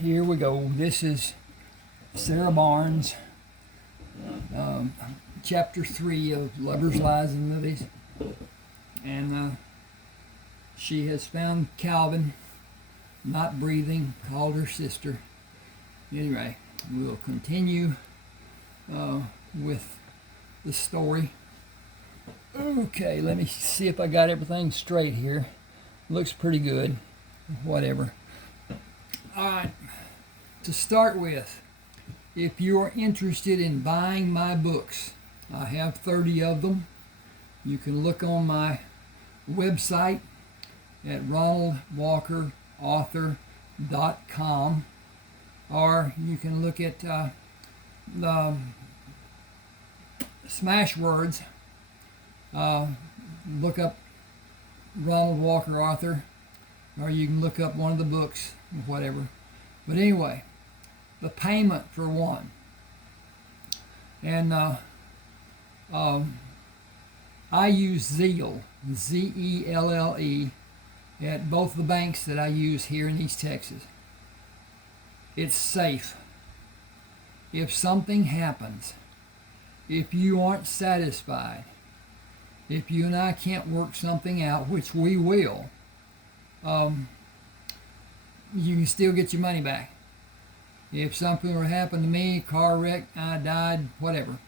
Here we go. This is Sarah Barnes, chapter 3 of Lovers, Lies, and Lilies. And she has found Calvin not breathing, called her sister. Anyway, we'll continue with the story. Okay, let me see if I got everything straight here. Looks pretty good. Whatever. Alright, to start with, if you are interested in buying my books, I have 30 of them. You can look on my website at ronaldwalkerauthor.com, or you can look at the Smashwords. Look up Ronald Walker Author, or you can look up one of the books, whatever. But anyway, the payment for one. And I use Zelle, Z-E-L-L-E, at both the banks that I use here in East Texas. It's safe. If something happens, if you aren't satisfied, if you and I can't work something out, which we will, you can still get your money back. If something were to happen to me, car wreck, I died, whatever.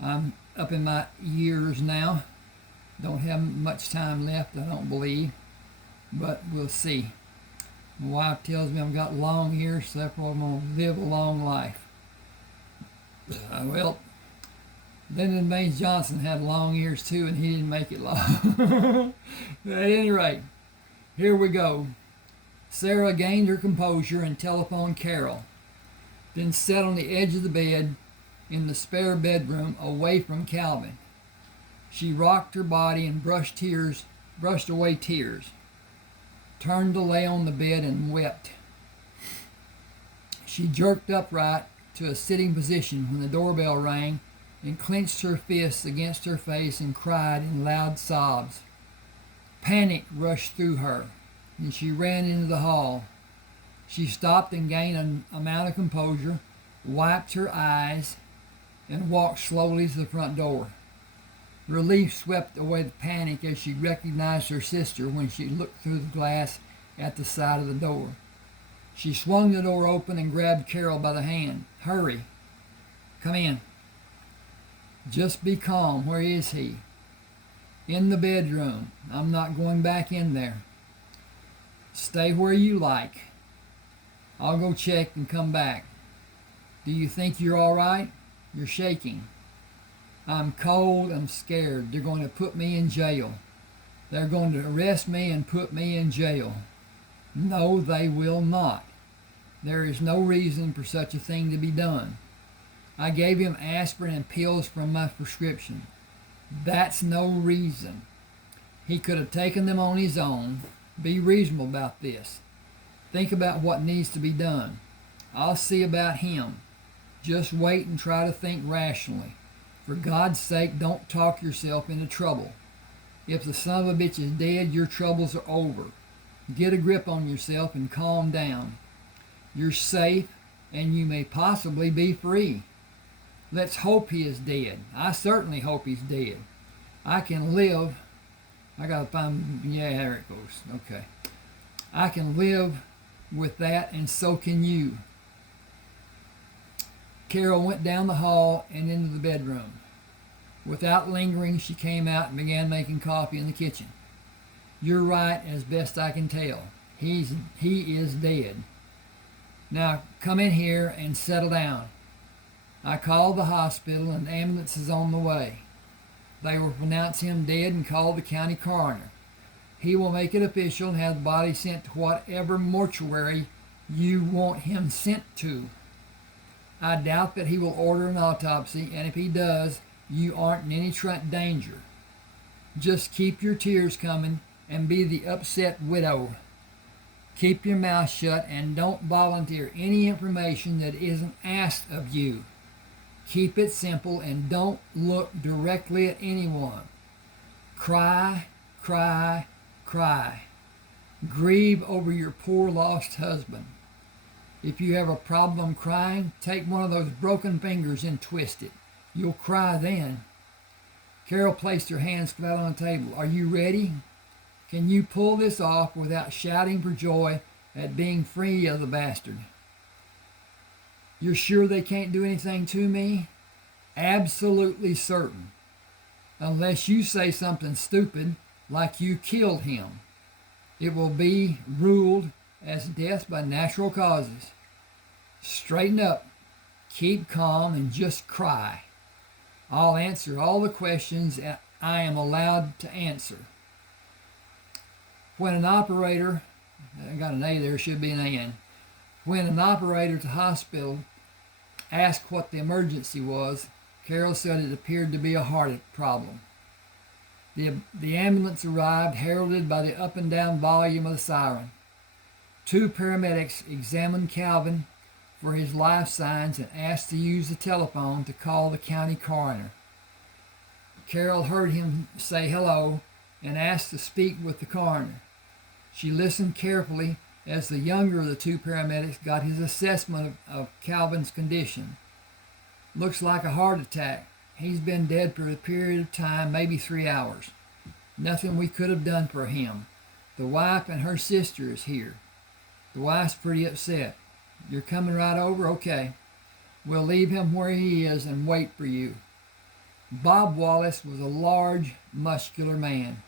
I'm up in my years now. Don't have much time left, I don't believe. But we'll see. My wife tells me I've got long years, so therefore I'm going to live a long life. Well, Lyndon Baines Johnson had long ears too, and he didn't make it long. At any rate, here we go. Sarah gained her composure and telephoned Carol, then sat on the edge of the bed in the spare bedroom away from Calvin. She rocked her body and brushed away tears, turned to lay on the bed and wept. She jerked upright to a sitting position when the doorbell rang and clenched her fists against her face and cried in loud sobs. Panic rushed through her, and she ran into the hall. She stopped and gained an amount of composure, wiped her eyes, and walked slowly to the front door. Relief swept away the panic as she recognized her sister when she looked through the glass at the side of the door. She swung the door open and grabbed Carol by the hand. "Hurry. Come in." "Just be calm. Where is he?" "In the bedroom. I'm not going back in there." "Stay where you like. I'll go check and come back. Do you think you're all right? You're shaking." "I'm cold. I'm scared. They're going to put me in jail. They're going to arrest me and put me in jail." "No, they will not. There is no reason for such a thing to be done. I gave him aspirin and pills from my prescription. That's no reason. He could have taken them on his own. Be reasonable about this. Think about what needs to be done. I'll see about him. Just wait and try to think rationally. For God's sake, don't talk yourself into trouble. If the son of a bitch is dead, your troubles are over. Get a grip on yourself and calm down. You're safe, and you may possibly be free. Let's hope he is dead. I certainly hope he's dead. I can live. I gotta find, yeah, there it goes. Okay. I can live with that, and so can you." Carol went down the hall and into the bedroom. Without lingering, she came out and began making coffee in the kitchen. "You're right, as best I can tell. He is dead. Now come in here and settle down. I called the hospital and the ambulance is on the way. They will pronounce him dead and call the county coroner. He will make it official and have the body sent to whatever mortuary you want him sent to. I doubt that he will order an autopsy, and if he does, you aren't in any danger. Just keep your tears coming and be the upset widow. Keep your mouth shut and don't volunteer any information that isn't asked of you. Keep it simple and don't look directly at anyone. Cry, cry, cry. Grieve over your poor lost husband. If you have a problem crying, take one of those broken fingers and twist it. You'll cry then. Carol placed her hands flat on the table. Are you ready? Can you pull this off without shouting for joy at being free of the bastard? You're sure they can't do anything to me? Absolutely certain. Unless you say something stupid like you killed him. It will be ruled as death by natural causes. Straighten up, keep calm, and just cry. I'll answer all the questions I am allowed to answer. When an operator, I got an A there, should be an A-N. When an operator at the hospital asked what the emergency was, Carol said it appeared to be a heart problem. The ambulance arrived, heralded by the up and down volume of the siren. 2 paramedics examined Calvin for his life signs and asked to use the telephone to call the county coroner. Carol heard him say hello and asked to speak with the coroner. She listened carefully as the younger of the 2 paramedics got his assessment of Calvin's condition. Looks like a heart attack. He's been dead for a period of time, maybe 3 hours. Nothing we could have done for him. The wife and her sister is here. The wife's pretty upset. You're coming right over? Okay. We'll leave him where he is and wait for you. Bob Wallace was a large, muscular man,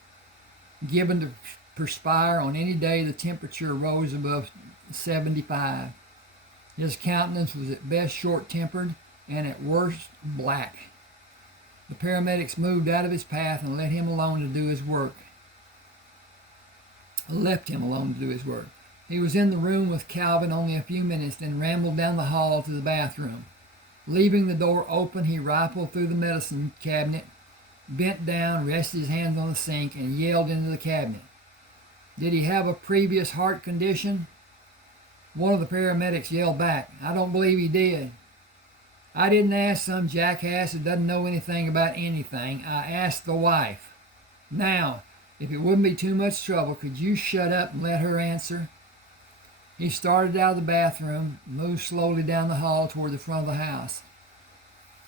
given to perspire on any day the temperature rose above 75. His countenance was at best short-tempered and at worst black. The paramedics moved out of his path and left him alone to do his work. He was in the room with Calvin only a few minutes, then rambled down the hall to the bathroom. Leaving the door open, he rifled through the medicine cabinet, bent down, rested his hands on the sink, and yelled into the cabinet. Did he have a previous heart condition? One of the paramedics yelled back, I don't believe he did. I didn't ask some jackass who doesn't know anything about anything. I asked the wife. Now, if it wouldn't be too much trouble, could you shut up and let her answer? He started out of the bathroom, moved slowly down the hall toward the front of the house.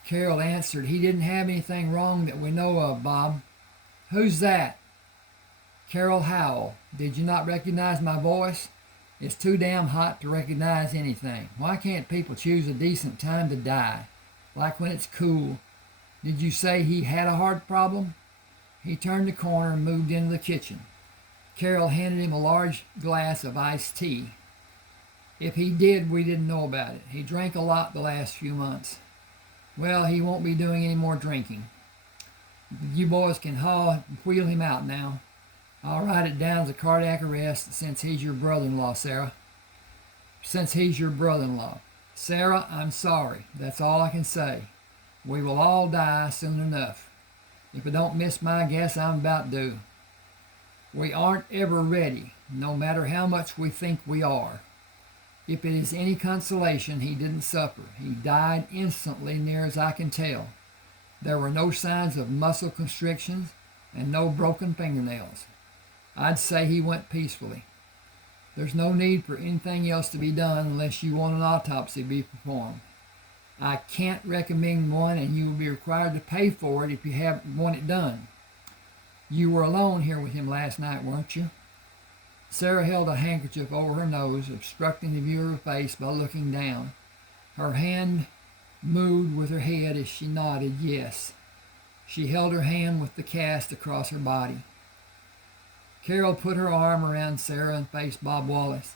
Carol answered, he didn't have anything wrong that we know of, Bob. Who's that? Carol Howell. Did you not recognize my voice? It's too damn hot to recognize anything. Why can't people choose a decent time to die? Like when it's cool. Did you say he had a heart problem? He turned the corner and moved into the kitchen. Carol handed him a large glass of iced tea. If he did, we didn't know about it. He drank a lot the last few months. Well, he won't be doing any more drinking. You boys can wheel him out now. I'll write it down as a cardiac arrest since he's your brother-in-law, Sarah. Sarah, I'm sorry. That's all I can say. We will all die soon enough. If I don't miss my guess, I'm about due. We aren't ever ready, no matter how much we think we are. If it is any consolation, he didn't suffer. He died instantly, near as I can tell. There were no signs of muscle constrictions and no broken fingernails. I'd say he went peacefully. There's no need for anything else to be done unless you want an autopsy to be performed. I can't recommend one, and you will be required to pay for it if you want it done. You were alone here with him last night, weren't you? Sarah held a handkerchief over her nose, obstructing the view of her face by looking down. Her hand moved with her head as she nodded yes. She held her hand with the cast across her body. Carol put her arm around Sarah and faced Bob Wallace.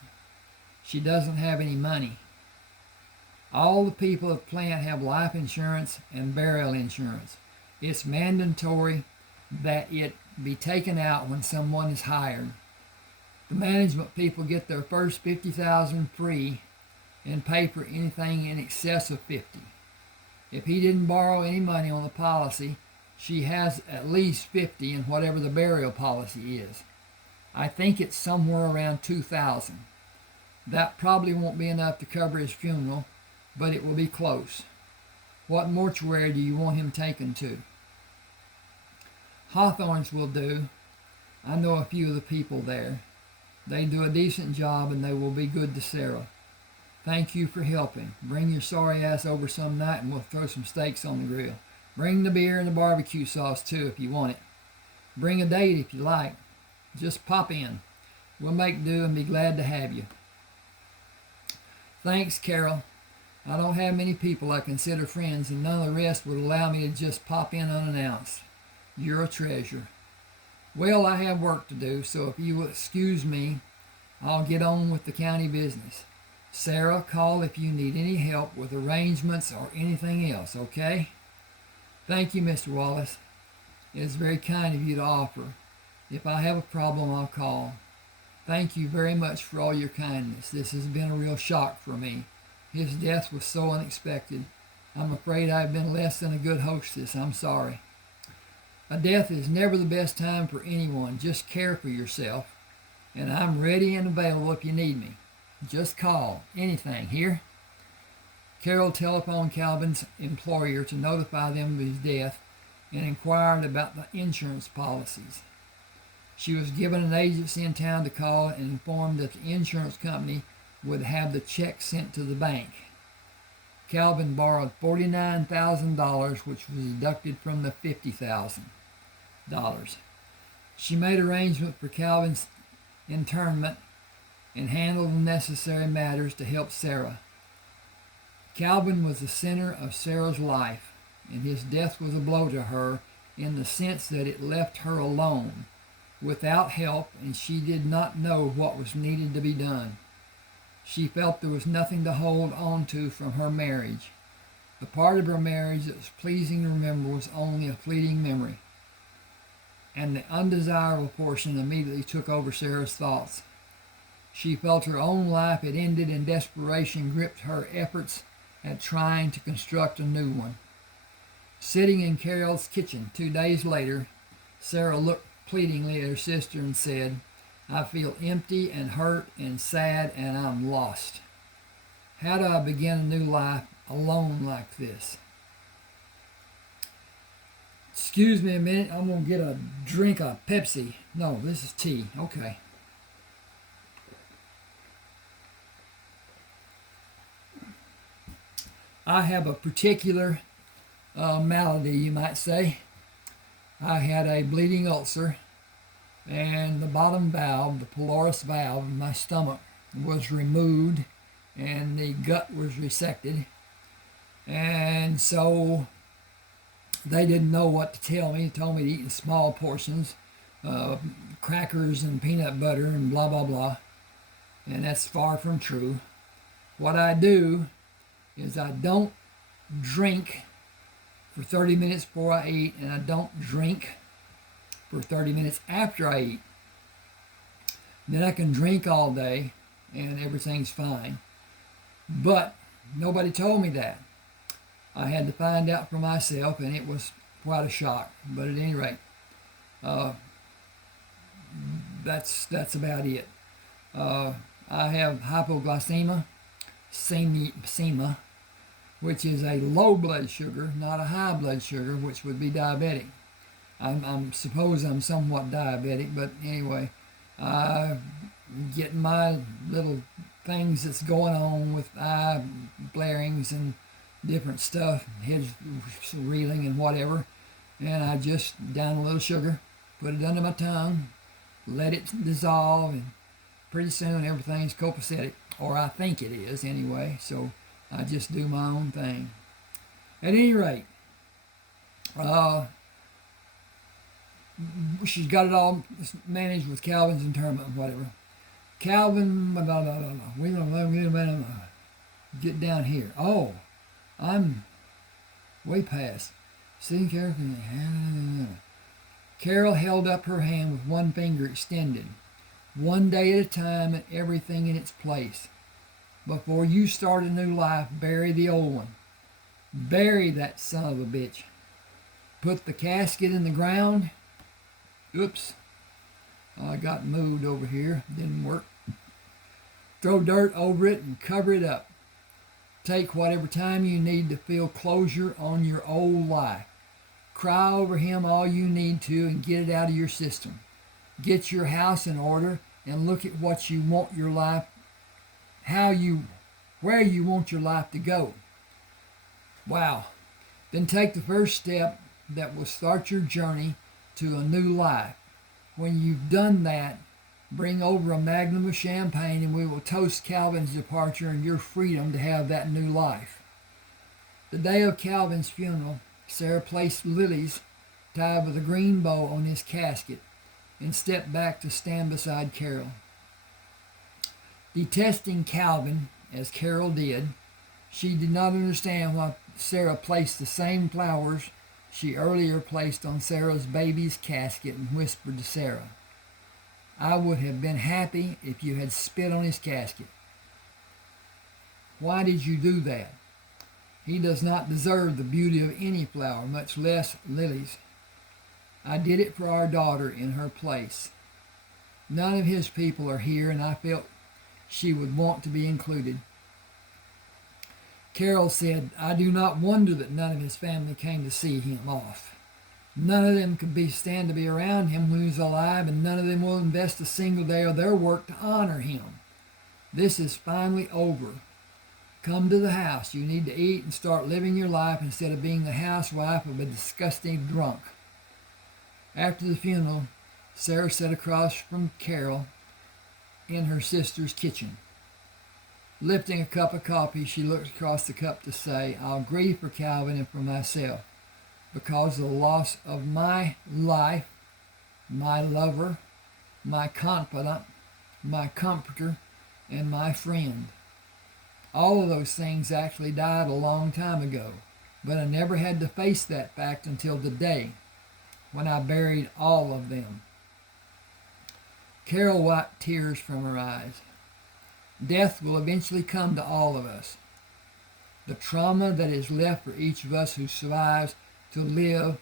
She doesn't have any money. All the people at plant have life insurance and burial insurance. It's mandatory that it be taken out when someone is hired. The management people get their first $50,000 free and pay for anything in excess of $50,000. If he didn't borrow any money on the policy, she has at least $50,000 in whatever the burial policy is. I think it's somewhere around $2,000. That probably won't be enough to cover his funeral, but it will be close. What mortuary do you want him taken to? Hawthorne's will do. I know a few of the people there. They do a decent job and they will be good to Sarah. Thank you for helping. Bring your sorry ass over some night and we'll throw some steaks on the grill. Bring the beer and the barbecue sauce too if you want it. Bring a date if you like. Just pop in. We'll make do and be glad to have you. Thanks, Carol. I don't have many people I consider friends, and none of the rest would allow me to just pop in unannounced. You're a treasure. Well, I have work to do, so if you will excuse me, I'll get on with the county business. Sarah, call if you need any help with arrangements or anything else, okay? Thank you, Mr. Wallace. It is very kind of you to offer. If I have a problem, I'll call. Thank you very much for all your kindness. This has been a real shock for me. His death was so unexpected. I'm afraid I've been less than a good hostess. I'm sorry. A death is never the best time for anyone. Just care for yourself. And I'm ready and available if you need me. Just call. Anything. Here? Carol telephoned Calvin's employer to notify them of his death and inquired about the insurance policies. She was given an agency in town to call and informed that the insurance company would have the check sent to the bank. Calvin borrowed $49,000, which was deducted from the $50,000. She made arrangements for Calvin's internment and handled the necessary matters to help Sarah. Calvin was the center of Sarah's life, and his death was a blow to her in the sense that it left her alone, without help, and she did not know what was needed to be done. She felt there was nothing to hold on to from her marriage. The part of her marriage that was pleasing to remember was only a fleeting memory, and the undesirable portion immediately took over Sarah's thoughts. She felt her own life had ended, and desperation gripped her efforts at trying to construct a new one. Sitting in Carol's kitchen 2 days later, Sarah looked pleadingly at her sister and said, I feel empty and hurt and sad, and I'm lost. How do I begin a new life alone like this? Excuse me a minute, I'm going to get a drink of Pepsi. No, this is tea. Okay. I have a particular malady, you might say. I had a bleeding ulcer, and the bottom valve, the pylorus valve in my stomach, was removed, and the gut was resected. And so they didn't know what to tell me. They told me to eat in small portions, crackers and peanut butter and blah, blah, blah. And that's far from true. What I do is I don't drink for 30 minutes before I eat, and I don't drink for 30 minutes after I eat. Then I can drink all day and everything's fine. But nobody told me that. I had to find out for myself, and it was quite a shock. But at any rate, that's about it. I have hypoglycemia, SEMA, which is a low blood sugar, not a high blood sugar, which would be diabetic. I suppose I'm somewhat diabetic, but anyway, getting my little things that's going on with eye blarings and different stuff, head reeling and whatever, and I just down a little sugar, put it under my tongue, let it dissolve, and pretty soon everything's copacetic, or I think it is anyway, so I just do my own thing. At any rate, she's got it all managed with Calvin's internment and whatever. Calvin, blah, blah, blah, blah. We're going to get down here. Oh, I'm way past. Sitting Carol. Carol held up her hand with one finger extended. One day at a time and everything in its place. Before you start a new life, bury the old one. Bury that son of a bitch. Put the casket in the ground. Oops. I got moved over here. Didn't work. Throw dirt over it and cover it up. Take whatever time you need to feel closure on your old life. Cry over him all you need to and get it out of your system. Get your house in order and look at what you want your life, how you where you want your life to go. Wow. Then take the first step that will start your journey to a new life. When you've done that, bring over a magnum of champagne and we will toast Calvin's departure and your freedom to have that new life. The day of Calvin's funeral, Sarah placed lilies tied with a green bow on his casket and stepped back to stand beside Carol. Detesting Calvin, as Carol did, she did not understand why Sarah placed the same flowers she earlier placed on Sarah's baby's casket and whispered to Sarah, "I would have been happy if you had spit on his casket. Why did you do that? He does not deserve the beauty of any flower, much less lilies. I did it for our daughter in her place. None of his people are here, and I felt she would want to be included." Carol said, "I do not wonder that none of his family came to see him off. None of them could stand to be around him when he was alive, and none of them will invest a single day of their work to honor him. This is finally over. Come to the house. You need to eat and start living your life instead of being the housewife of a disgusting drunk." After the funeral, Sarah sat across from Carol in her sister's kitchen. Lifting a cup of coffee, she looked across the cup to say, "I'll grieve for Calvin and for myself because of the loss of my life, my lover, my confidant, my comforter, and my friend. All of those things actually died a long time ago, but I never had to face that fact until today, when I buried all of them." Carol wiped tears from her eyes. Death will eventually come to all of us. The trauma that is left for each of us who survives to live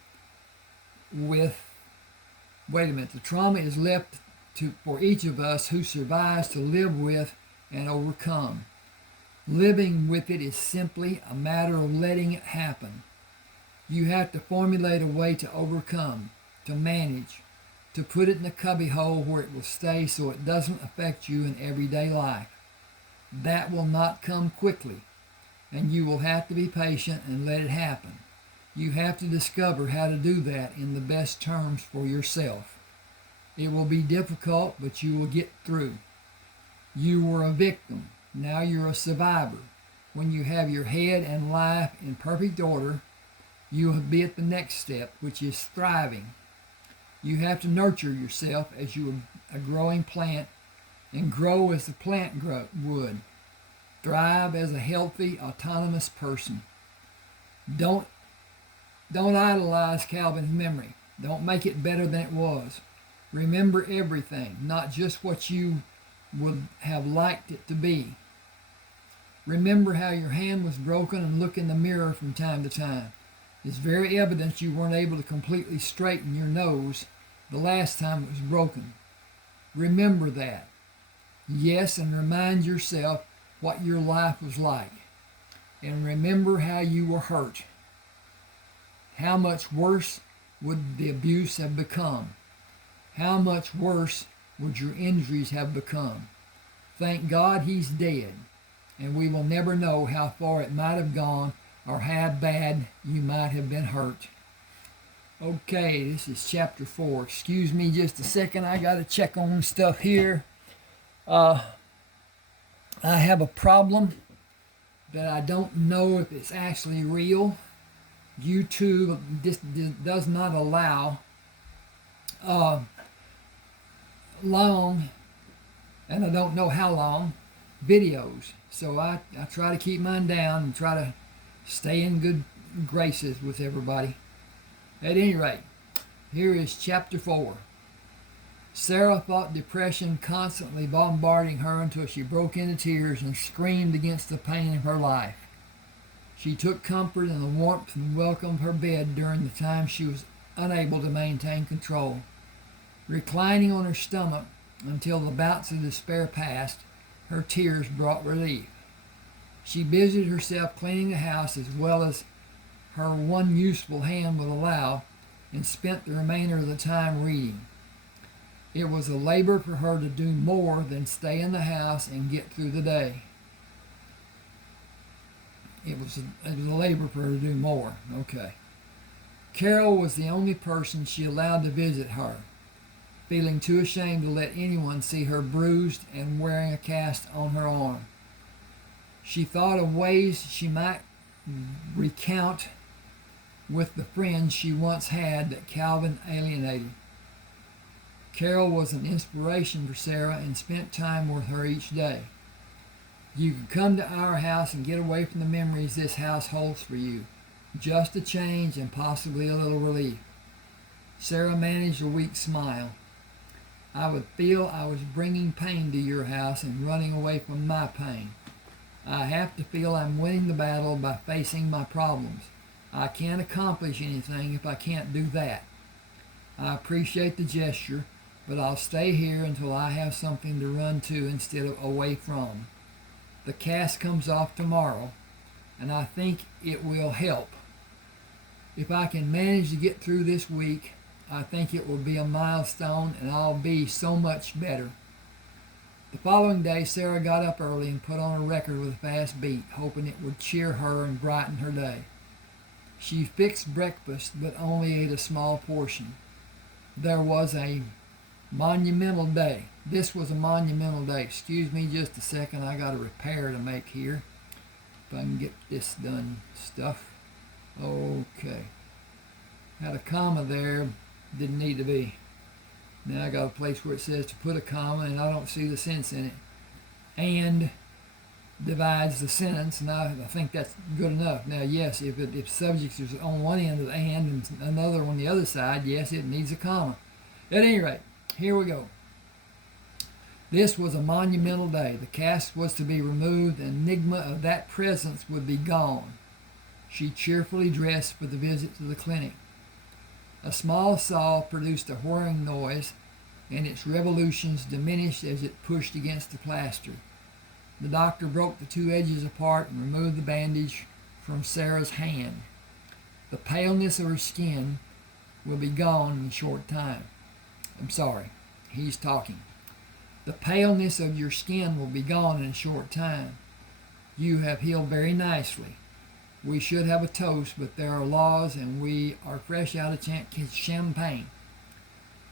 with, the trauma is left for each of us who survives to live with and overcome. Living with it is simply a matter of letting it happen. You have to formulate a way to overcome, to manage, to put it in a cubbyhole where it will stay so it doesn't affect you in everyday life. That will not come quickly, and you will have to be patient and let it happen. You have to discover how to do that in the best terms for yourself. It will be difficult, but you will get through. You were a victim. Now you're a survivor. When you have your head and life in perfect order, you will be at the next step, which is thriving. You have to nurture yourself as you are a growing plant and grow as the plant would. Thrive as a healthy, autonomous person. Don't idolize Calvin's memory. Don't make it better than it was. Remember everything, not just what you would have liked it to be. Remember how your hand was broken and look in the mirror from time to time. It's very evident you weren't able to completely straighten your nose the last time it was broken. Remember that. Yes, and remind yourself what your life was like. And remember how you were hurt. How much worse would the abuse have become? How much worse would your injuries have become? Thank God he's dead, and we will never know how far it might have gone or how bad you might have been hurt. Okay, this is chapter 4. Excuse me just a second. I got to check on stuff here. I have a problem that I don't know if it's actually real. YouTube does not allow long, and I don't know how long, videos. So I try to keep mine down and try to stay in good graces with everybody. At any rate, here is chapter 4. Sarah fought depression constantly bombarding her until she broke into tears and screamed against the pain of her life. She took comfort in the warmth and welcome of her bed during the time she was unable to maintain control. Reclining on her stomach until the bouts of despair passed, her tears brought relief. She busied herself cleaning the house as well as her one useful hand would allow and spent the remainder of the time reading. It was a labor for her to do more than stay in the house and get through the day. It was a labor for her to do more. Okay. Carol was the only person she allowed to visit her, feeling too ashamed to let anyone see her bruised and wearing a cast on her arm. She thought of ways she might recount with the friends she once had that Calvin alienated. Carol was an inspiration for Sarah and spent time with her each day. You can come to our house and get away from the memories this house holds for you. Just a change and possibly a little relief. Sarah managed a weak smile. I would feel I was bringing pain to your house and running away from my pain. I have to feel I'm winning the battle by facing my problems. I can't accomplish anything if I can't do that. I appreciate the gesture, but I'll stay here until I have something to run to instead of away from. The cast comes off tomorrow, and I think it will help. If I can manage to get through this week, I think it will be a milestone and I'll be so much better. The following day, Sarah got up early and put on a record with a fast beat, hoping it would cheer her and brighten her day. She fixed breakfast, but only ate a small portion. There was a monumental day. This was a monumental day. Excuse me just a second. I got a repair to make here. If I can get this done stuff. Okay. Had a comma there. Didn't need to be. Now I got a place where it says to put a comma and I don't see the sense in it. And divides the sentence, and I think that's good enough. Now, yes, if subject is on one end of the and another on the other side, yes, it needs a comma. At any rate, here we go. This was a monumental day. The cast was to be removed, the enigma of that presence would be gone. She cheerfully dressed for the visit to the clinic. A small saw produced a whirring noise, and its revolutions diminished as it pushed against the plaster. The doctor broke the two edges apart and removed the bandage from Sarah's hand. The paleness of her skin will be gone in a short time. I'm sorry, he's talking. The paleness of your skin will be gone in a short time. You have healed very nicely. We should have a toast, but there are laws and we are fresh out of champagne.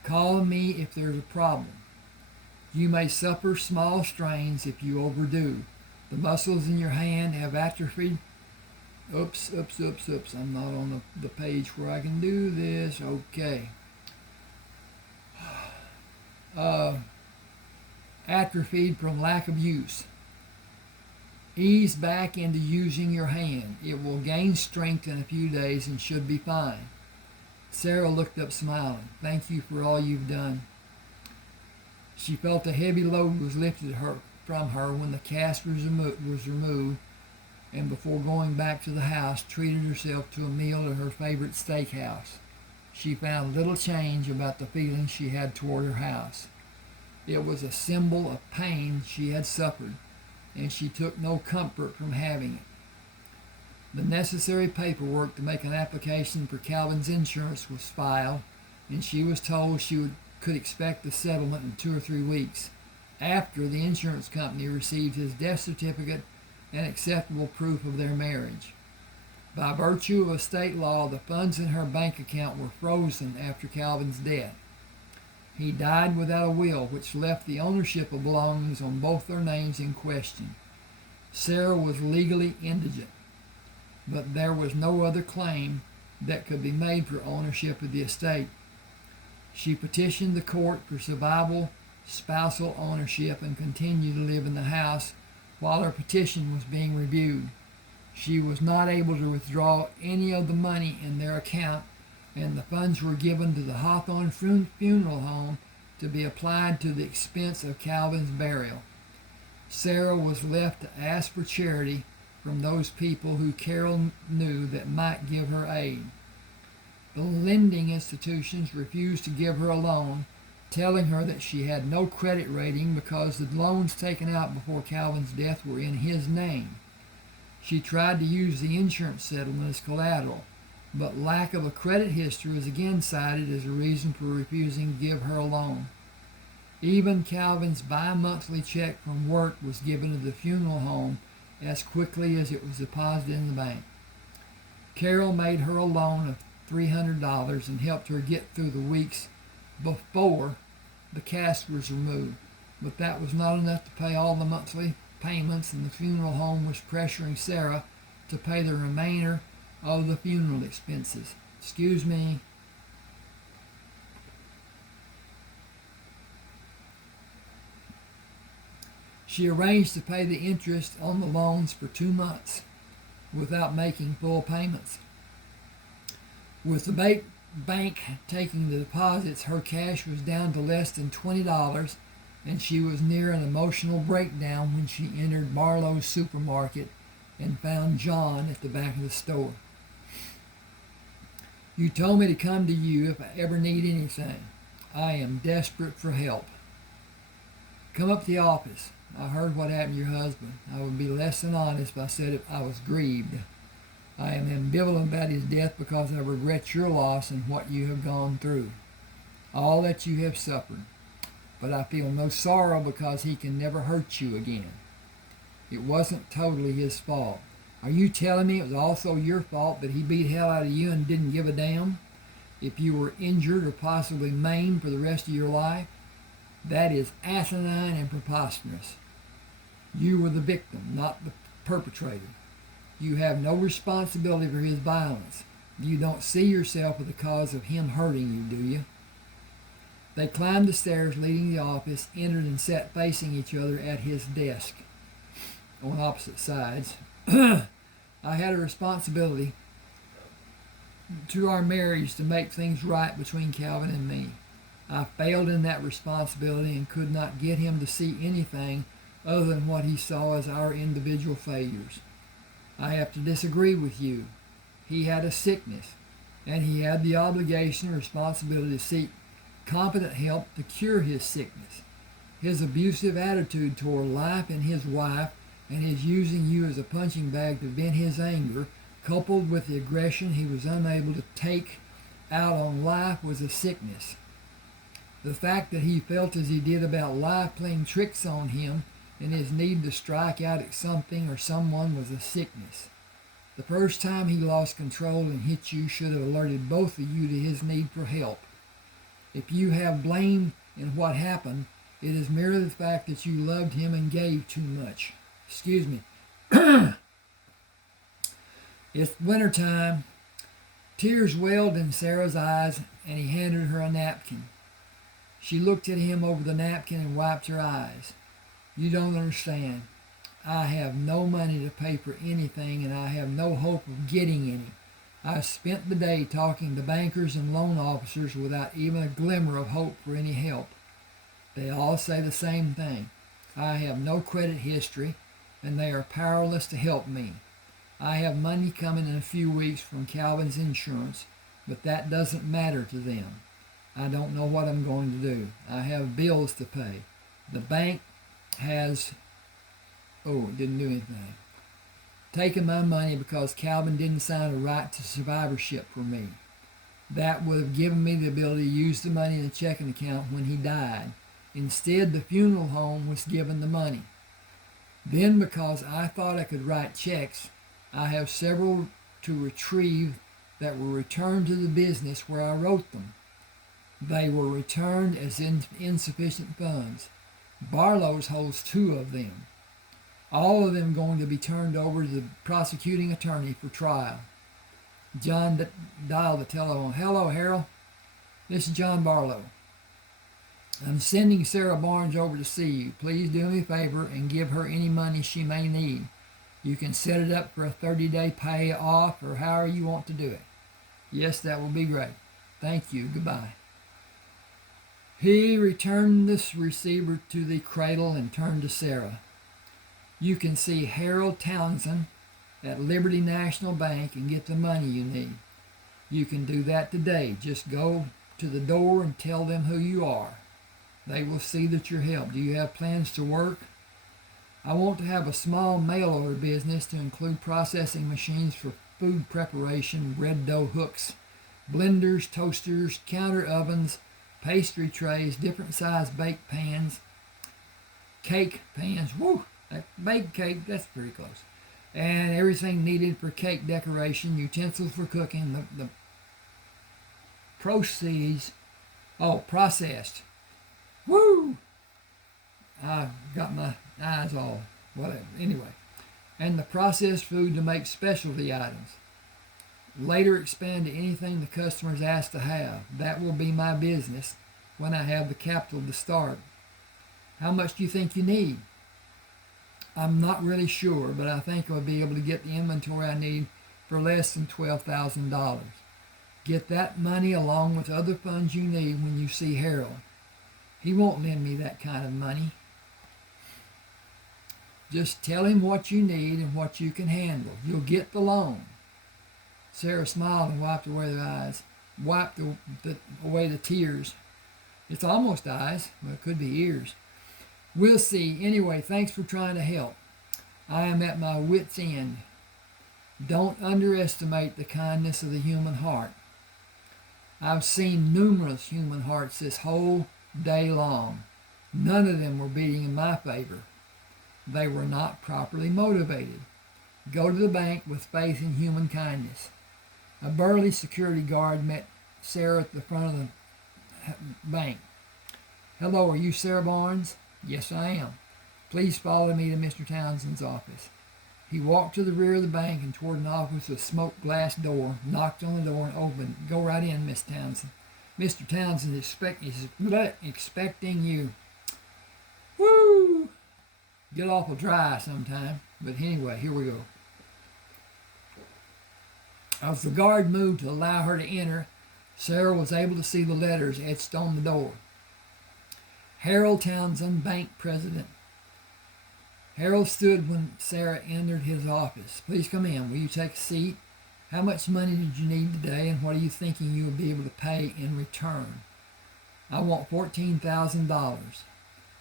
Call me if there's a problem. You may suffer small strains if you overdo. The muscles in your hand have atrophied. Oops. I'm not on the page where I can do this. Okay. Atrophied from lack of use. Ease back into using your hand. It will gain strength in a few days and should be fine. Sarah looked up smiling. Thank you for all you've done. She felt a heavy load was lifted from her when the cast was removed, and before going back to the house, treated herself to a meal at her favorite steakhouse. She found little change about the feeling she had toward her house. It was a symbol of pain she had suffered, and she took no comfort from having it. The necessary paperwork to make an application for Calvin's insurance was filed, and she was told she could expect a settlement in 2 or 3 weeks after the insurance company received his death certificate and acceptable proof of their marriage. By virtue of a state law, the funds in her bank account were frozen after Calvin's death. He died without a will, which left the ownership of belongings on both their names in question. Sarah was legally indigent, but there was no other claim that could be made for ownership of the estate. She petitioned the court for survivable spousal ownership and continued to live in the house while her petition was being reviewed. She was not able to withdraw any of the money in their account, and the funds were given to the Hawthorne Funeral Home to be applied to the expense of Calvin's burial. Sarah was left to ask for charity from those people who Carol knew that might give her aid. The lending institutions refused to give her a loan, telling her that she had no credit rating because the loans taken out before Calvin's death were in his name. She tried to use the insurance settlement as collateral, but lack of a credit history was again cited as a reason for refusing to give her a loan. Even Calvin's bi-monthly check from work was given to the funeral home as quickly as it was deposited in the bank. Carol made her a loan of $300 and helped her get through the weeks before the cast was removed. But that was not enough to pay all the monthly payments, and the funeral home was pressuring Sarah to pay the remainder of the funeral expenses. Excuse me. She arranged to pay the interest on the loans for 2 months without making full payments. With the bank taking the deposits, her cash was down to less than $20, and she was near an emotional breakdown when she entered Barlow's supermarket and found John at the back of the store. You told me to come to you if I ever need anything. I am desperate for help. Come up to the office. I heard what happened to your husband. I would be less than honest if I said I was grieved. I am ambivalent about his death because I regret your loss and what you have gone through, all that you have suffered. But I feel no sorrow because he can never hurt you again. It wasn't totally his fault. Are you telling me it was also your fault that he beat hell out of you and didn't give a damn if you were injured or possibly maimed for the rest of your life? That is asinine and preposterous. You were the victim, not the perpetrator. You have no responsibility for his violence. You don't see yourself as the cause of him hurting you, do you? They climbed the stairs leading the office, entered, and sat facing each other at his desk on opposite sides. I had a responsibility to our marriage to make things right between Calvin and me. I failed in that responsibility and could not get him to see anything other than what he saw as our individual failures. I have to disagree with you. He had a sickness, and he had the obligation and responsibility to seek competent help to cure his sickness. His abusive attitude toward life and his wife, and his using you as a punching bag to vent his anger, coupled with the aggression he was unable to take out on life, was a sickness. The fact that he felt as he did about life playing tricks on him and his need to strike out at something or someone was a sickness. The first time he lost control and hit you should have alerted both of you to his need for help. If you have blame in what happened, it is merely the fact that you loved him and gave too much. Excuse me. It's wintertime. Tears welled in Sarah's eyes, and he handed her a napkin. She looked at him over the napkin and wiped her eyes. You don't understand. I have no money to pay for anything, and I have no hope of getting any. I've spent the day talking to bankers and loan officers without even a glimmer of hope for any help. They all say the same thing. I have no credit history, and they are powerless to help me. I have money coming in a few weeks from Calvin's insurance, but that doesn't matter to them. I don't know what I'm going to do. I have bills to pay. The bank has, it didn't do anything, taken my money because Calvin didn't sign a right to survivorship for me. That would have given me the ability to use the money in the checking account when he died. Instead, the funeral home was given the money. Then, because I thought I could write checks, I have several to retrieve that were returned to the business where I wrote them. They were returned as insufficient funds. Barlow's holds 2 of them. All of them going to be turned over to the prosecuting attorney for trial. John dialed the telephone. Hello, Harold. This is John Barlow. I'm sending Sarah Barnes over to see you. Please do me a favor and give her any money she may need. You can set it up for a 30-day pay off or however you want to do it. Yes, that will be great. Thank you. Goodbye. He returned this receiver to the cradle and turned to Sarah. You can see Harold Townsend at Liberty National Bank and get the money you need. You can do that today. Just go to the door and tell them who you are. They will see that you're helped. Do you have plans to work? I want to have a small mail order business to include processing machines for food preparation, bread dough hooks, blenders, toasters, counter ovens, pastry trays, different size baked pans, cake pans, Baked cake, that's pretty close. And everything needed for cake decoration, utensils for cooking, the proceeds, processed. Woo! I got my eyes all, whatever. Anyway, and the processed food to make specialty items. Later expand to anything the customers ask to have. That will be my business when I have the capital to start. How much do you think you need? I'm not really sure, but I think I'll be able to get the inventory I need for less than $12,000. Get that money along with other funds you need when you see Harold. He won't lend me that kind of money. Just tell him what you need and what you can handle. You'll get the loan. Sarah smiled and wiped away the tears. It's almost eyes, but it could be ears. We'll see. Anyway, thanks for trying to help. I am at my wit's end. Don't underestimate the kindness of the human heart. I've seen numerous human hearts this whole day long. None of them were beating in my favor. They were not properly motivated. Go to the bank with faith in human kindness. A burly security guard met Sarah at the front of the bank. Hello, are you Sarah Barnes? Yes, I am. Please follow me to Mr. Townsend's office. He walked to the rear of the bank and toward an office with a smoked glass door, knocked on the door and opened. Go right in, Miss Townsend. Mr. Townsend is expecting you. Woo! Get awful dry sometime. But anyway, here we go. As the guard moved to allow her to enter, Sarah was able to see the letters etched on the door. Harold Townsend, bank president. Harold stood when Sarah entered his office. Please come in. Will you take a seat? How much money did you need today, and what are you thinking you will be able to pay in return? I want $14,000.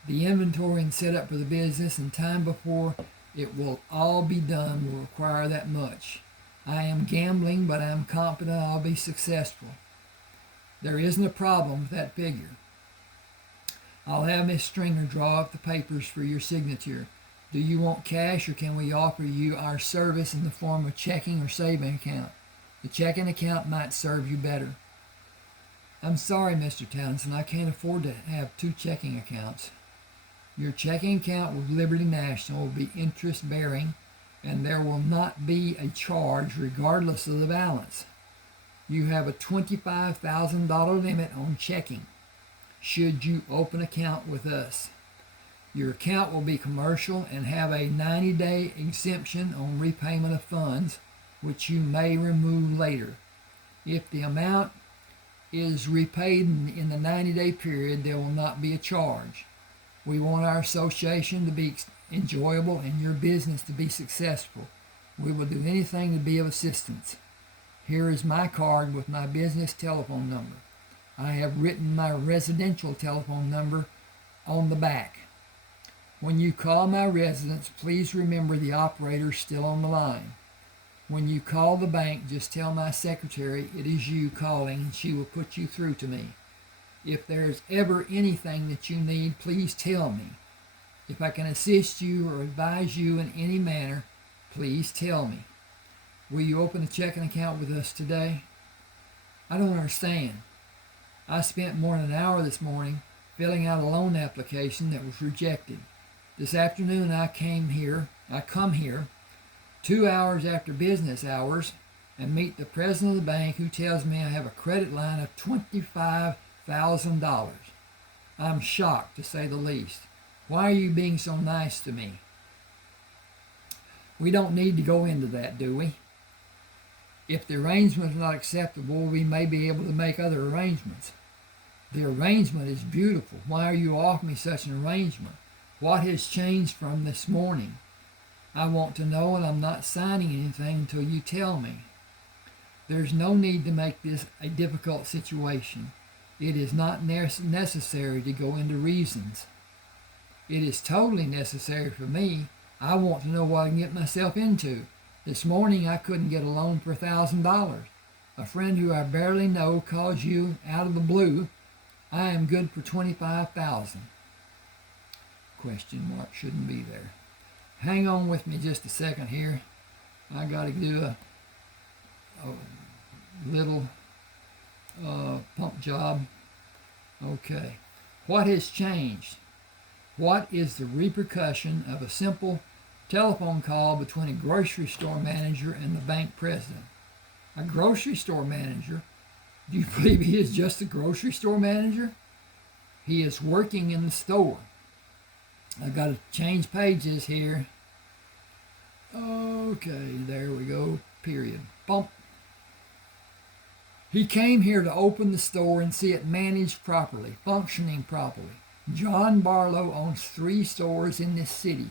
The inventory and setup for the business and time before it will all be done will require that much. I am gambling, but I am confident I'll be successful. There isn't a problem with that figure. I'll have Miss Stringer draw up the papers for your signature. Do you want cash, or can we offer you our service in the form of checking or saving account? The checking account might serve you better. I'm sorry, Mr. Townsend, I can't afford to have two checking accounts. Your checking account with Liberty National will be interest-bearing, and there will not be a charge regardless of the balance. You have a $25,000 limit on checking should you open an account with us. Your account will be commercial and have a 90-day exemption on repayment of funds, which you may remove later. If the amount is repaid in the 90-day period, there will not be a charge. We want our association to be enjoyable and your business to be successful. We will do anything to be of assistance. Here is my card with my business telephone number. I have written my residential telephone number on the back. When you call my residence, please remember the operator is still on the line. When you call the bank, just tell my secretary it is you calling and she will put you through to me. If there's ever anything that you need, please tell me. If I can assist you or advise you in any manner, please tell me. Will you open a checking account with us today? I don't understand. I spent more than an hour this morning filling out a loan application that was rejected. This afternoon I come here 2 hours after business hours and meet the president of the bank who tells me I have a credit line of $25,000. I'm shocked, to say the least. Why are you being so nice to me? We don't need to go into that, do we? If the arrangement is not acceptable, we may be able to make other arrangements. The arrangement is beautiful. Why are you offering me such an arrangement? What has changed from this morning? I want to know, and I'm not signing anything until you tell me. There's no need to make this a difficult situation. It is not necessary to go into reasons. It is totally necessary for me. I want to know what I can get myself into. This morning I couldn't get a loan for $1,000. A friend who I barely know calls you out of the blue. I am good for $25,000. Question mark shouldn't be there. hang on with me just a second here. I got to do a little pump job. Okay. What has changed? What is the repercussion of a simple telephone call between a grocery store manager and the bank president? A grocery store manager? Do you believe he is just a grocery store manager? He is working in the store. I've got to change pages here. Okay, there we go. Period. Bump. He came here to open the store and see it managed properly, functioning properly. John Barlow owns 3 stores in this city.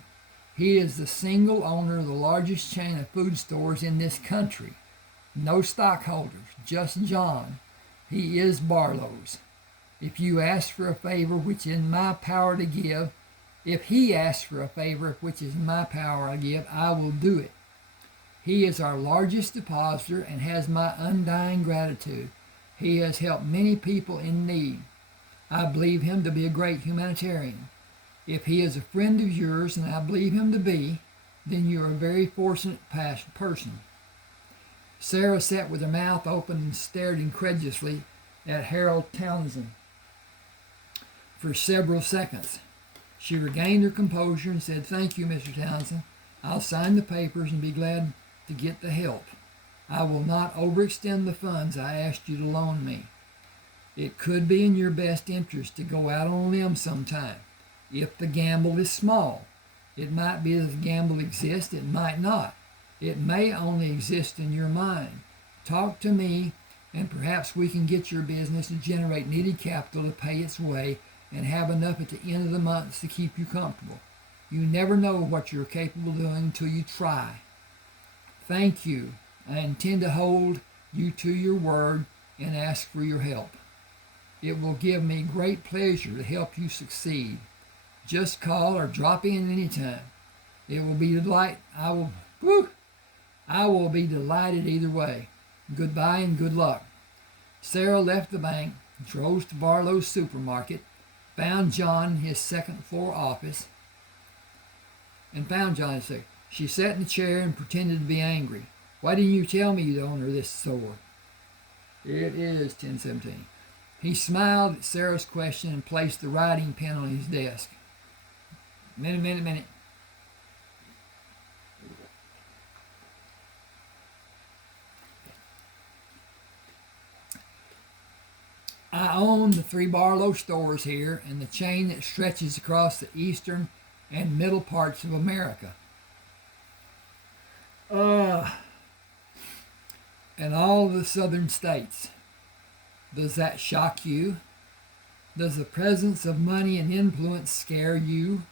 He is the single owner of the largest chain of food stores in this country. No stockholders, just John. He is Barlow's. If you ask for a favor which is in my power to give, if he asks for a favor which is in my power to give, I will do it. He is our largest depositor and has my undying gratitude. He has helped many people in need. I believe him to be a great humanitarian. If he is a friend of yours, and I believe him to be, then you are a very fortunate person. Sarah sat with her mouth open and stared incredulously at Harold Townsend for several seconds. She regained her composure and said, "Thank you, Mr. Townsend. I'll sign the papers and be glad to get the help. I will not overextend the funds I asked you to loan me. It could be in your best interest to go out on a limb sometime. If the gamble is small, it might be that the gamble exists, it might not. It may only exist in your mind. Talk to me, and perhaps we can get your business to generate needed capital to pay its way and have enough at the end of the month to keep you comfortable. You never know what you're capable of doing until you try. Thank you. I intend to hold you to your word and ask for your help. It will give me great pleasure to help you succeed. Just call or drop in anytime. It will be I will be delighted either way. Goodbye and good luck." Sarah left the bank, drove to Barlow's supermarket, found John in his second-floor office, She sat in the chair and pretended to be angry. "Why didn't you tell me you're the owner of this store?" "It is 10:17. He smiled at Sarah's question and placed the writing pen on his desk. Minute. I own the 3 Barlow stores here and the chain that stretches across the eastern and middle parts of America. And all the southern states. Does that shock you? Does the presence of money and influence scare you?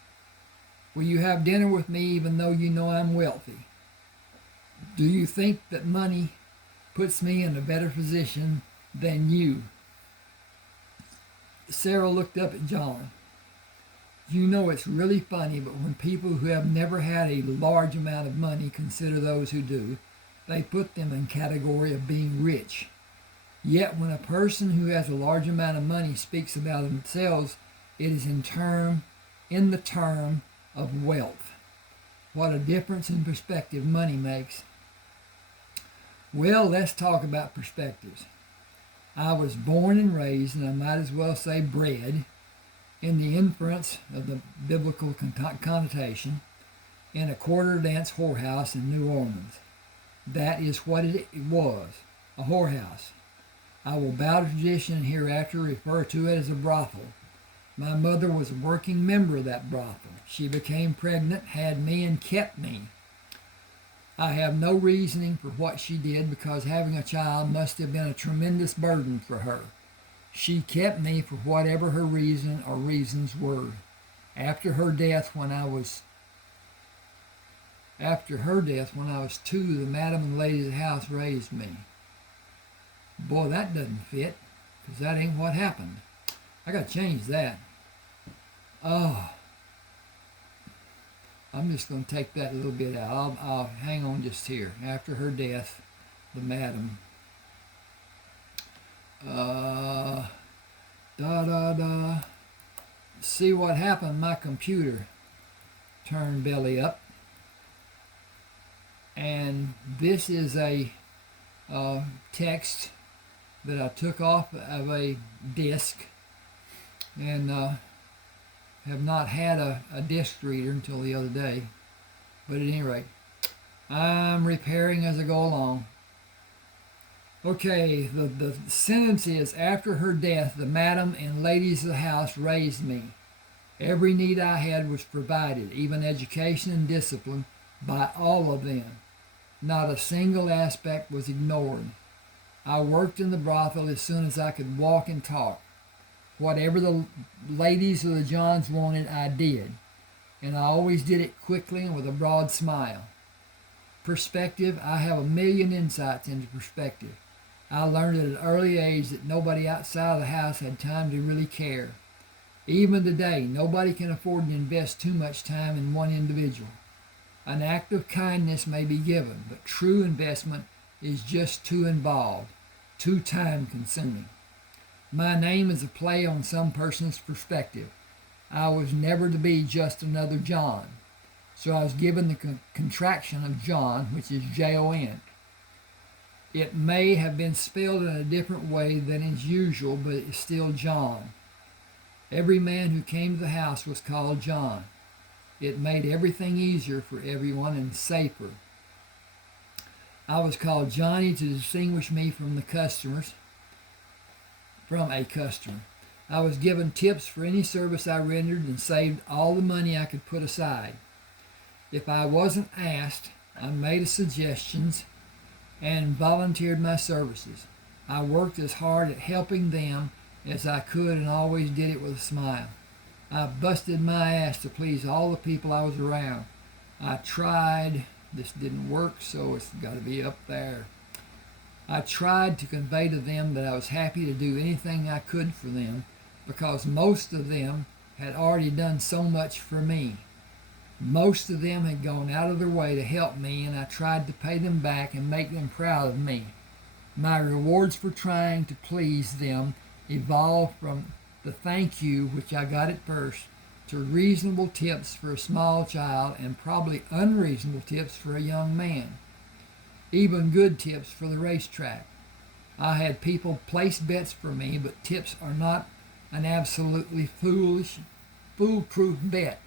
Will you have dinner with me even though you know I'm wealthy? Do you think that money puts me in a better position than you?" Sarah looked up at John. "You know, it's really funny, but when people who have never had a large amount of money consider those who do, they put them in category of being rich. Yet when a person who has a large amount of money speaks about themselves, it is in the term of wealth. What a difference in perspective money makes." "Well, let's talk about perspectives. I was born and raised, and I might as well say bred, in the inference of the biblical connotation, in a quarter dance whorehouse in New Orleans. That is what it was, a whorehouse. I will bow to tradition and hereafter refer to it as a brothel. My mother was a working member of that brothel. She became pregnant, had me, and kept me. I have no reasoning for what she did because having a child must have been a tremendous burden for her. She kept me for whatever her reason or reasons were. After her death when I was 2, the madam and lady of the house raised me." Boy, that doesn't fit, because that ain't what happened. I got to change that. I'm just going to take that a little bit out. I'll hang on just here. After her death, the madam. See what happened. My computer turned belly up. And this is a text that I took off of a disc, and have not had a disc reader until the other day. But at any rate, I'm repairing as I go along. Okay, the sentence is, after her death, the madam and ladies of the house raised me. Every need I had was provided, even education and discipline, by all of them. Not a single aspect was ignored. I worked in the brothel as soon as I could walk and talk. Whatever the ladies of the Johns wanted, I did. And I always did it quickly and with a broad smile. Perspective, I have a million insights into perspective. I learned at an early age that nobody outside of the house had time to really care. Even today, nobody can afford to invest too much time in one individual. An act of kindness may be given, but true investment is just too involved, too time-consuming. My name is a play on some person's perspective. I was never to be just another John, so I was given the contraction of John, which is Jon. It may have been spelled in a different way than is usual, but it's still John. Every man who came to the house was called John. It made everything easier for everyone and safer. I was called Johnny to distinguish me from a customer. I was given tips for any service I rendered and saved all the money I could put aside. If I wasn't asked, I made suggestions and volunteered my services. I worked as hard at helping them as I could and always did it with a smile. I busted my ass to please all the people I was around. I tried. This didn't work, so it's got to be up there. I tried to convey to them that I was happy to do anything I could for them because most of them had already done so much for me. Most of them had gone out of their way to help me, and I tried to pay them back and make them proud of me. My rewards for trying to please them evolved from the thank you, which I got at first, to reasonable tips for a small child and probably unreasonable tips for a young man. Even good tips for the racetrack. I had people place bets for me, but tips are not an absolutely foolproof bet.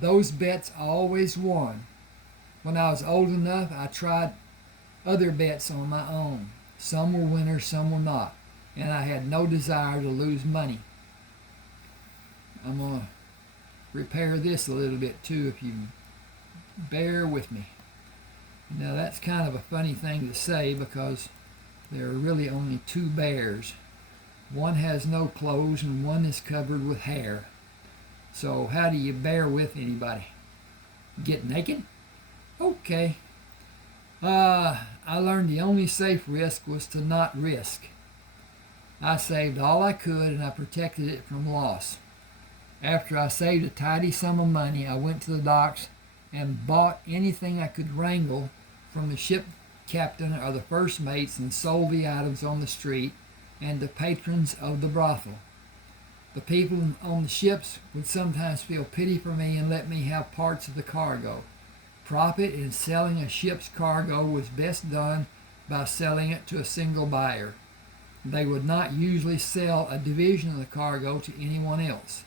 Those bets always won. When I was old enough, I tried other bets on my own. Some were winners, some were not, and I had no desire to lose money. I'm going to repair this a little bit too, if you bear with me. Now that's kind of a funny thing to say because there are really only two bears. One has no clothes and one is covered with hair. So how do you bear with anybody? Get naked? Okay. I learned the only safe risk was to not risk. I saved all I could and I protected it from loss. After I saved a tidy sum of money, I went to the docks and bought anything I could wrangle from the ship captain or the first mates and sold the items on the street and to patrons of the brothel. The people on the ships would sometimes feel pity for me and let me have parts of the cargo. Profit in selling a ship's cargo was best done by selling it to a single buyer. They would not usually sell a division of the cargo to anyone else.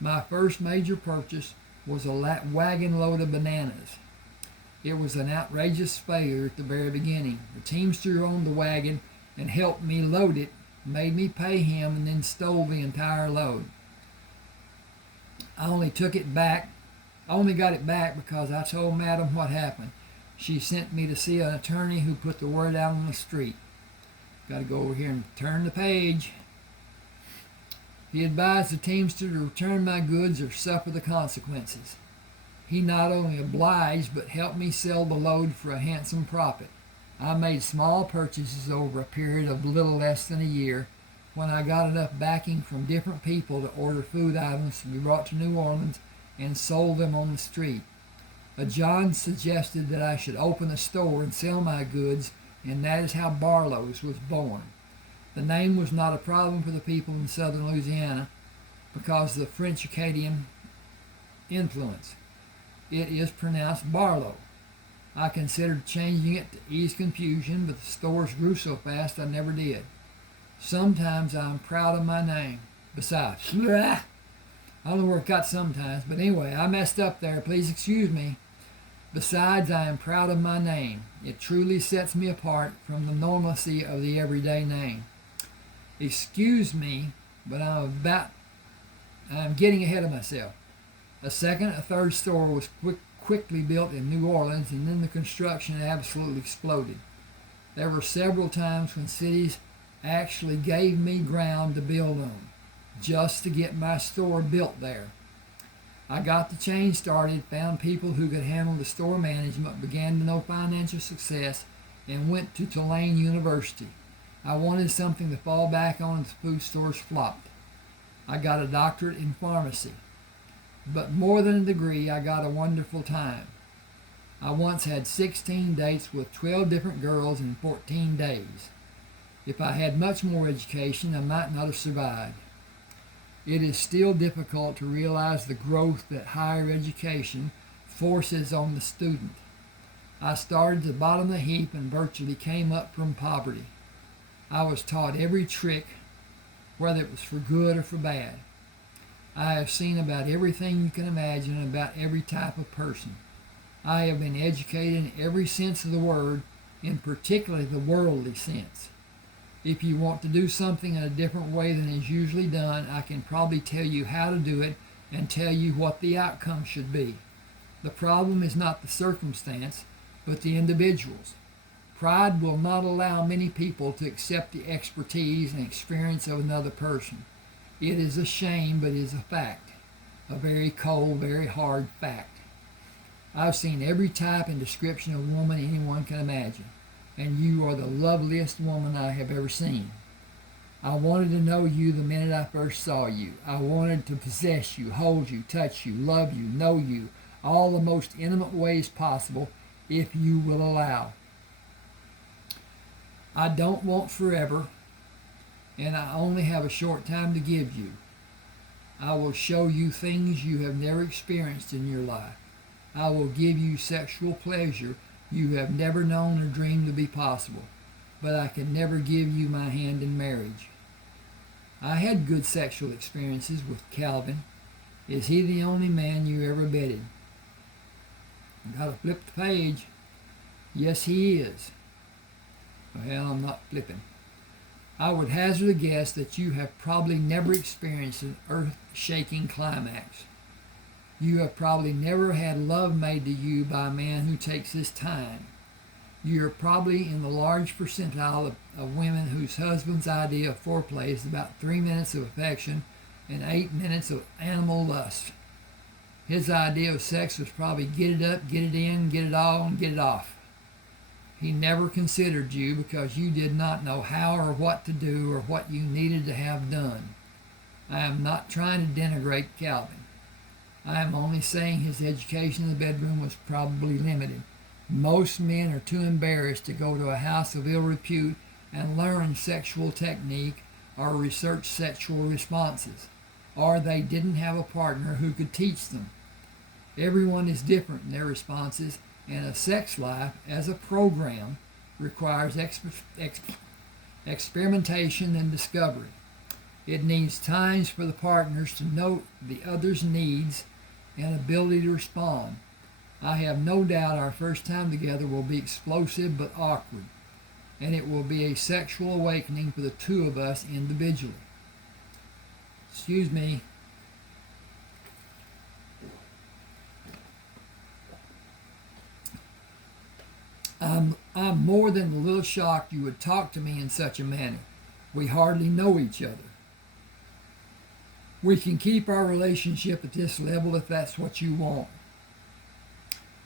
My first major purchase was a wagon load of bananas. It was an outrageous failure at the very beginning. The teamster who owned the wagon and helped me load it made me pay him and then stole the entire load. I only got it back because I told Madam what happened. She sent me to see an attorney who put the word out on the street. Got to go over here and turn the page. He advised the teamster to return my goods or suffer the consequences. He not only obliged, but helped me sell the load for a handsome profit. I made small purchases over a period of little less than a year when I got enough backing from different people to order food items to be brought to New Orleans and sold them on the street. A John suggested that I should open a store and sell my goods, and that is how Barlow's was born. The name was not a problem for the people in southern Louisiana because of the French Acadian influence. It is pronounced Barlow. I considered changing it to ease confusion, but the stores grew so fast I never did. Sometimes I'm proud of my name. Besides, I don't know where it got sometimes, but anyway, I messed up there. Please excuse me. Besides, I am proud of my name. It truly sets me apart from the normalcy of the everyday name. Excuse me, but I'm getting ahead of myself. A third store was quickly built in New Orleans, and then the construction absolutely exploded. There were several times when cities actually gave me ground to build on, just to get my store built there. I got the chain started, found people who could handle the store management, began to know financial success, and went to Tulane University. I wanted something to fall back on as food stores flopped. I got a doctorate in pharmacy. But more than a degree, I got a wonderful time. I once had 16 dates with 12 different girls in 14 days. If I had much more education, I might not have survived. It is still difficult to realize the growth that higher education forces on the student. I started at the bottom of the heap and virtually came up from poverty. I was taught every trick, whether it was for good or for bad. I have seen about everything you can imagine and about every type of person. I have been educated in every sense of the word, in particularly the worldly sense. If you want to do something in a different way than is usually done, I can probably tell you how to do it and tell you what the outcome should be. The problem is not the circumstance, but the individuals. Pride will not allow many people to accept the expertise and experience of another person. It is a shame, but it is a fact. A very cold, very hard fact. I've seen every type and description of woman anyone can imagine, and you are the loveliest woman I have ever seen. I wanted to know you the minute I first saw you. I wanted to possess you, hold you, touch you, love you, know you, all the most intimate ways possible, if you will allow. I don't want forever, and I only have a short time to give you. I will show you things you have never experienced in your life. I will give you sexual pleasure you have never known or dreamed to be possible, but I can never give you my hand in marriage. I had good sexual experiences with Calvin. Is he the only man you ever bedded? Gotta flip the page. Yes, he is. Well, I'm not flipping. I would hazard a guess that you have probably never experienced an earth-shaking climax. You have probably never had love made to you by a man who takes his time. You are probably in the large percentile of women whose husband's idea of foreplay is about 3 minutes of affection and 8 minutes of animal lust. His idea of sex was probably get it up, get it in, get it all, and get it off. He never considered you because you did not know how or what to do or what you needed to have done. I am not trying to denigrate Calvin. I am only saying his education in the bedroom was probably limited. Most men are too embarrassed to go to a house of ill repute and learn sexual technique or research sexual responses, or they didn't have a partner who could teach them. Everyone is different in their responses, and a sex life as a program requires experimentation and discovery. It needs times for the partners to note the other's needs and ability to respond. I have no doubt our first time together will be explosive but awkward, and it will be a sexual awakening for the two of us individually. Excuse me. I'm more than a little shocked you would talk to me in such a manner. We hardly know each other. We can keep our relationship at this level if that's what you want.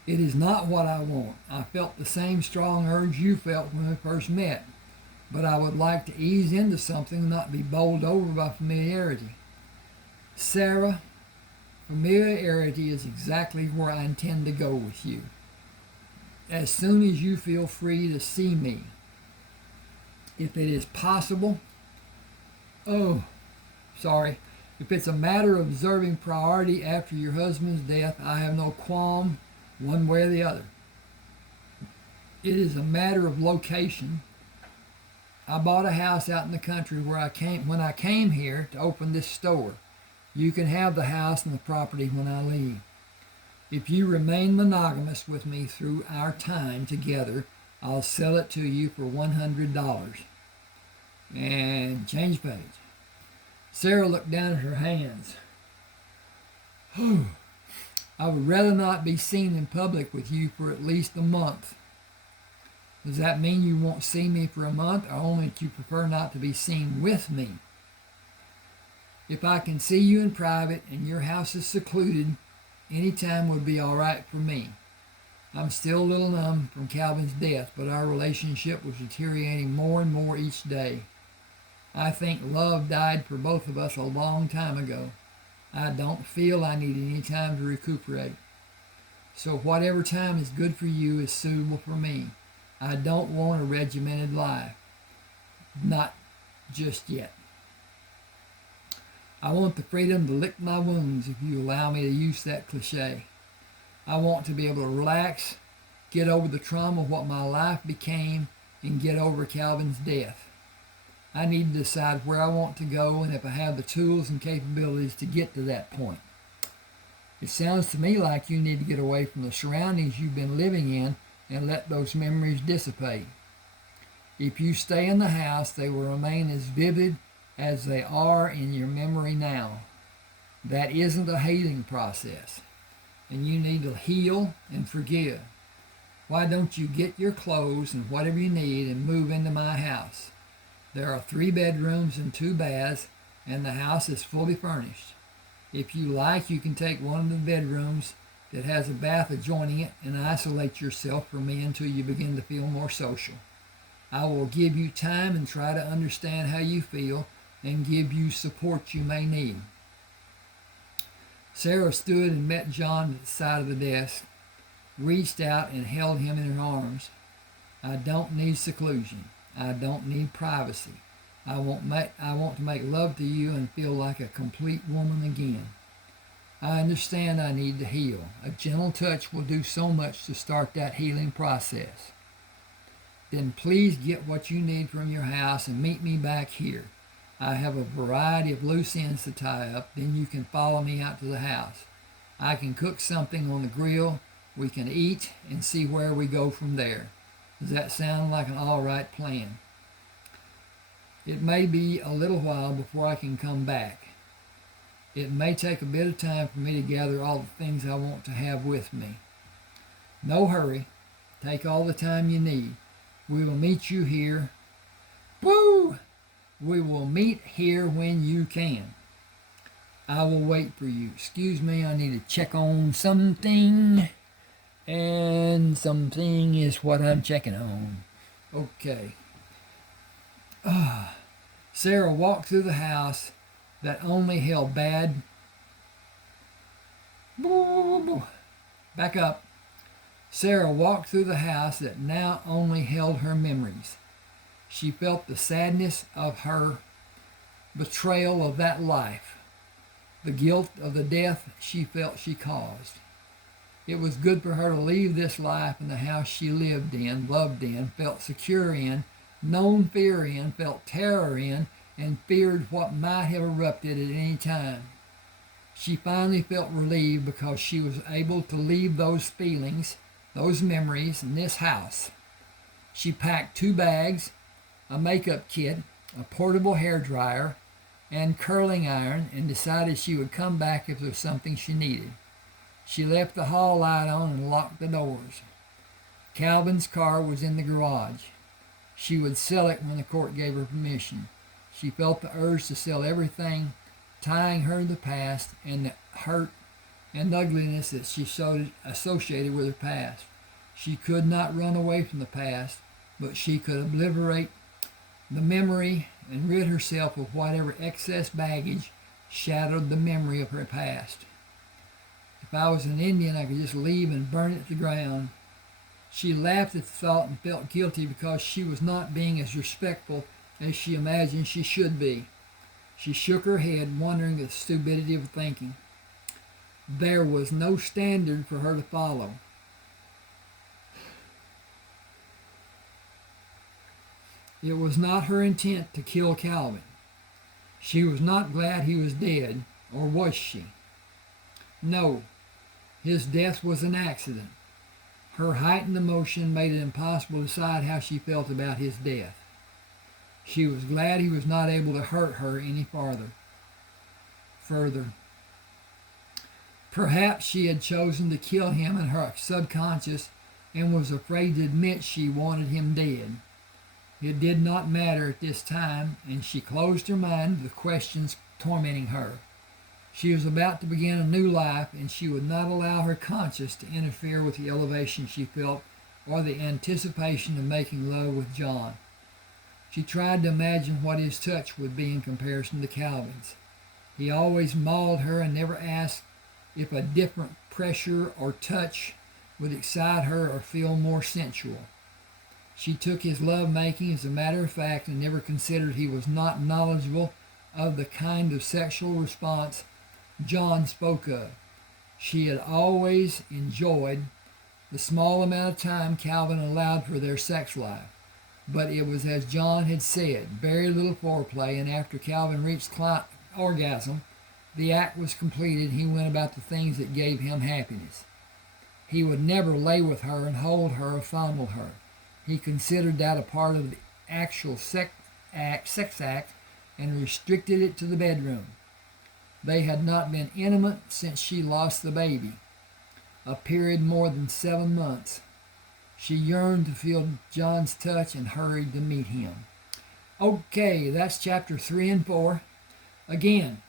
It is not what I want. I felt the same strong urge you felt when we first met, but I would like to ease into something and not be bowled over by familiarity. Sarah, familiarity is exactly where I intend to go with you. As soon as you feel free to see me, if it is possible, if it's a matter of observing priority after your husband's death, I have no qualm one way or the other. It is a matter of location. I bought a house out in the country when I came here to open this store. You can have the house and the property when I leave. If you remain monogamous with me through our time together, I'll sell it to you for $100. And change page. Sarah looked down at her hands. I would rather not be seen in public with you for at least a month. Does that mean you won't see me for a month, or only that you prefer not to be seen with me? If I can see you in private and your house is secluded, any time would be all right for me. I'm still a little numb from Calvin's death, but our relationship was deteriorating more and more each day. I think love died for both of us a long time ago. I don't feel I need any time to recuperate. So whatever time is good for you is suitable for me. I don't want a regimented life. Not just yet. I want the freedom to lick my wounds, if you allow me to use that cliche. I want to be able to relax, get over the trauma of what my life became, and get over Calvin's death. I need to decide where I want to go and if I have the tools and capabilities to get to that point. It sounds to me like you need to get away from the surroundings you've been living in and let those memories dissipate. If you stay in the house, they will remain as vivid as they are in your memory now. That isn't a healing process, and you need to heal and forgive. Why don't you get your clothes and whatever you need and move into my house? There are 3 bedrooms and 2 baths, and the house is fully furnished. If you like, you can take one of the bedrooms that has a bath adjoining it and isolate yourself from me until you begin to feel more social. I will give you time and try to understand how you feel and give you support you may need. Sarah stood and met John at the side of the desk, reached out and held him in her arms. I don't need seclusion. I don't need privacy. I want to make love to you and feel like a complete woman again. I understand I need to heal. A gentle touch will do so much to start that healing process. Then please get what you need from your house and meet me back here. I have a variety of loose ends to tie up. Then you can follow me out to the house. I can cook something on the grill. We can eat and see where we go from there. Does that sound like an all right plan? It may be a little while before I can come back. It may take a bit of time for me to gather all the things I want to have with me. No hurry. Take all the time you need. We will meet you here. Woo! We will meet here when you can. I will wait for you. Excuse me, I need to check on something. And something is what I'm checking on. Okay. Sarah walked through the house that only held bad... Back up. Sarah walked through the house that now only held her memories. She felt the sadness of her betrayal of that life, the guilt of the death she felt she caused. It was good for her to leave this life in the house she lived in, loved in, felt secure in, known fear in, felt terror in, and feared what might have erupted at any time. She finally felt relieved because she was able to leave those feelings, those memories, in this house. She packed 2 bags, a makeup kit, a portable hair dryer, and curling iron, and decided she would come back if there was something she needed. She left the hall light on and locked the doors. Calvin's car was in the garage. She would sell it when the court gave her permission. She felt the urge to sell everything, tying her to the past and the hurt and ugliness that she associated with her past. She could not run away from the past, but she could obliterate the memory and rid herself of whatever excess baggage shadowed the memory of her past. If I was an Indian, I could just leave and burn it to the ground. She laughed at the thought and felt guilty because she was not being as respectful as she imagined she should be. She shook her head, wondering at the stupidity of thinking. There was no standard for her to follow. It was not her intent to kill Calvin. She was not glad he was dead, or was she? No, his death was an accident. Her heightened emotion made it impossible to decide how she felt about his death. She was glad he was not able to hurt her any further. Perhaps she had chosen to kill him in her subconscious and was afraid to admit she wanted him dead. It did not matter at this time, and she closed her mind to the questions tormenting her. She was about to begin a new life, and she would not allow her conscience to interfere with the elevation she felt or the anticipation of making love with John. She tried to imagine what his touch would be in comparison to Calvin's. He always mauled her and never asked if a different pressure or touch would excite her or feel more sensual. She took his love-making as a matter of fact and never considered he was not knowledgeable of the kind of sexual response John spoke of. She had always enjoyed the small amount of time Calvin allowed for their sex life, but it was as John had said, very little foreplay, and after Calvin reached orgasm, the act was completed. He went about the things that gave him happiness. He would never lay with her and hold her or fondle her. He considered that a part of the actual sex act and restricted it to the bedroom. They had not been intimate since she lost the baby, a period more than 7 months. She yearned to feel John's touch and hurried to meet him. Okay, that's chapter 3 and 4. Again,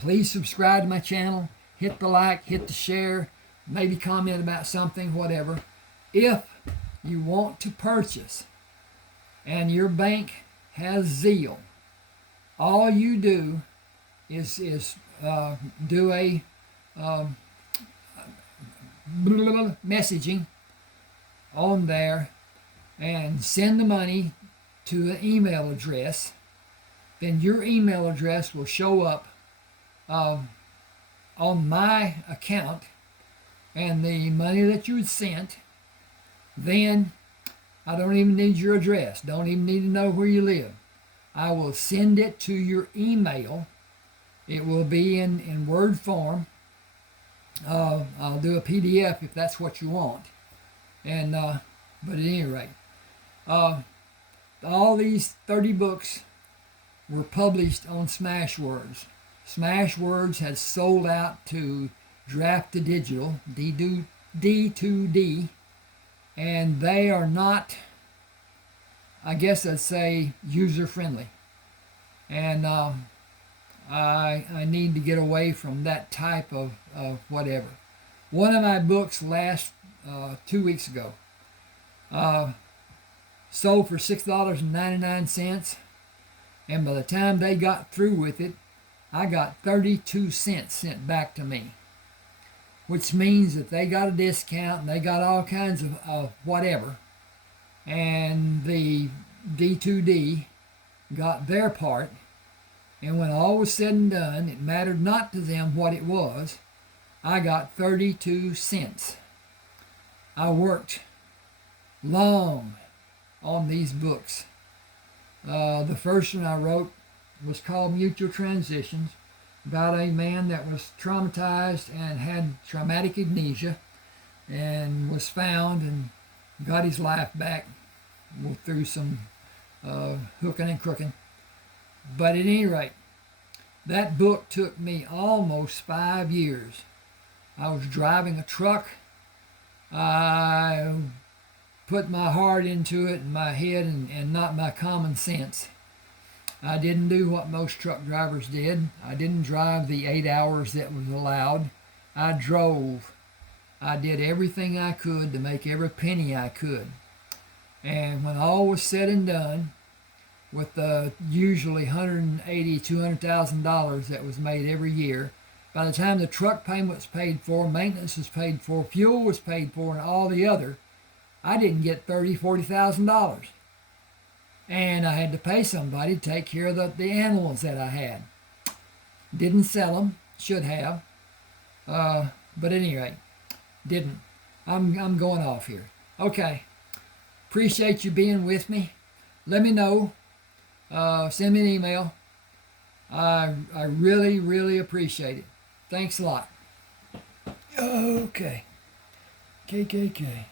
please subscribe to my channel, hit the like, hit the share, maybe comment about something, whatever. If you want to purchase and your bank has Zeal, all you do is do a messaging on there and send the money to an email address. Then your email address will show up on my account, and the money that you had sent, then I don't even need your address, don't even need to know where you live. I will send it to your email. It will be in Word form. I'll do a PDF if that's what you want. And but at any rate, all these 30 books were published on Smashwords. Smashwords had sold out to Draft to Digital, D2D, and they are not, I guess I'd say, user-friendly. And I need to get away from that type of whatever. One of my books last 2 weeks ago sold for $6.99, and by the time they got through with it, I got 32 cents sent back to me, which means that they got a discount and they got all kinds of whatever, and the D2D got their part. And when all was said and done, it mattered not to them what it was. I got 32 cents. I worked long on these books. The first one I wrote was called Mutual Transitions, about a man that was traumatized and had traumatic amnesia and was found and got his life back through some hooking and crooking. But at any rate, that book took me almost 5 years. I was driving a truck. I put my heart into it and my head and not my common sense. I didn't do what most truck drivers did. I didn't drive the 8 hours that was allowed. I drove. I did everything I could to make every penny I could. And when all was said and done, with the usually $180,000, $200,000 that was made every year, by the time the truck payment was paid for, maintenance was paid for, fuel was paid for, and all the other, I didn't get $30,000, $40,000. And I had to pay somebody to take care of the animals that I had. Didn't sell them, should have, but at any rate, didn't. I'm going off here. Okay, appreciate you being with me. let me know. Send me an email. I really, really appreciate it. Thanks a lot. Okay. KKK.